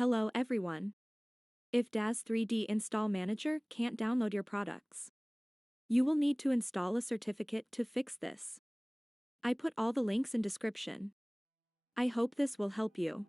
Hello everyone. If Daz 3D Install Manager can't download your products, you will need to install a certificate to fix this. I put all the links in description. I hope this will help you.